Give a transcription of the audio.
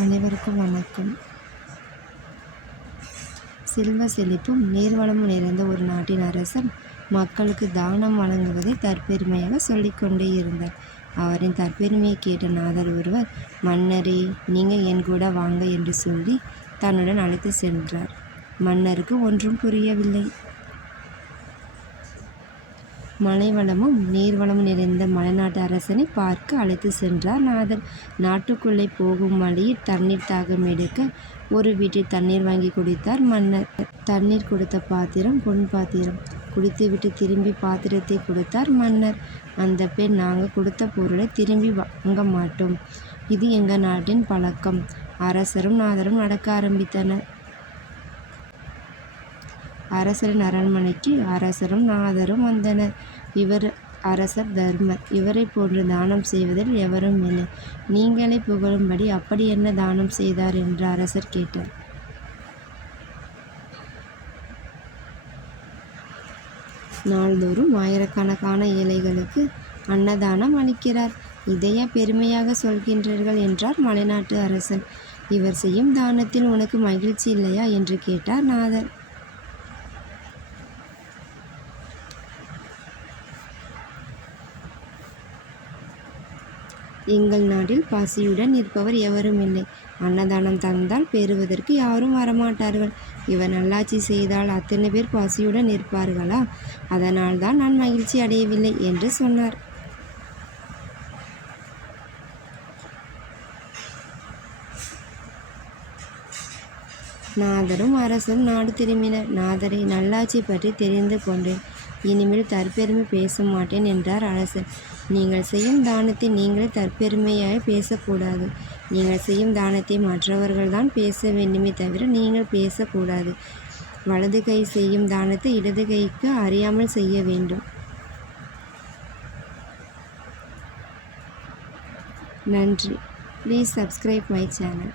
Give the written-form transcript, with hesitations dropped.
அனைவருக்கும் வணக்கம். செல்வ செழிப்பும் நீர்வளமும் நிறைந்த ஒரு நாட்டின் அரசர் மக்களுக்கு தானம் வழங்குவதை தற்பெருமையாக சொல்லிக்கொண்டே இருந்தார். அவரின் தற்பெருமையை கேட்ட நாதர் ஒருவர், மன்னரே, நீங்கள் என் கூட வாங்க என்று சொல்லி தன்னுடன் அழைத்து சென்றார். மன்னருக்கு ஒன்றும் புரியவில்லை. மலைவளமும் நீர்வளமும் நிறைந்த மலைநாட்டு அரசனை பார்க்க அழைத்து சென்றார் நாதர். நாட்டுக்குள்ளே போகும் வழியில் தண்ணீர் தாகம் எடுக்க ஒரு வீட்டில் தண்ணீர் வாங்கி குடித்தார் மன்னர். தண்ணீர் கொடுத்த பாத்திரம் பொன் பாத்திரம். குடித்துவிட்டு திரும்பி பாத்திரத்தை கொடுத்தார் மன்னர். அந்த பெண், நாங்கள் கொடுத்த பொருளை திரும்பி வாங்க மாட்டோம், இது எங்கள் நாட்டின் பழக்கம். அரசரும் நாதரும் நடக்க ஆரம்பித்தனர். அரசரின் அரண்மனைக்கு அரசரும் நாதரும் வந்தனர். இவர் அரசர் தர்மர். இவரை போன்று தானம் செய்வதில் எவரும் இல்லை. நீங்களே புகழும்படி அப்படி என்ன தானம் செய்தார் என்று அரசர் கேட்டார். நாள்தோறும் ஆயிரக்கணக்கான ஏழைகளுக்கு அன்னதானம் அளிக்கிறார். இதையா பெருமையாக சொல்கின்றீர்கள் என்றார் மலைநாட்டு அரசன். இவர் செய்யும் தானத்தில் உனக்கு மகிழ்ச்சி இல்லையா என்று கேட்டார் நாதர். எங்கள் நாட்டில் பசியுடன் நிற்பவர் எவரும் இல்லை. அன்னதானம் தந்தால் பெறுவதற்கு யாரும் வரமாட்டார்கள். இவர் நல்லாட்சி செய்தால் அத்தனை பேர் பசியுடன் நிற்பார்களா? அதனால்தான் நான் மகிழ்ச்சி அடையவில்லை என்று சொன்னார். நாதரும் அரசரும் நாடு திரும்பினர். நாதரை, நல்லாட்சி பற்றி தெரிந்து கொண்டேன். இனிமேல் தற்பெருமை பேச மாட்டேன் என்றார் அரசர். நீங்கள் செய்யும் தானத்தை நீங்களே தற்பெருமையாக பேசக்கூடாது. நீங்கள் செய்யும் தானத்தை மற்றவர்கள்தான் பேச வேண்டுமே தவிர நீங்கள் பேசக்கூடாது. வலது கை செய்யும் தானத்தை இடது கைக்கு அறியாமல் செய்ய வேண்டும். நன்றி. Please subscribe my channel.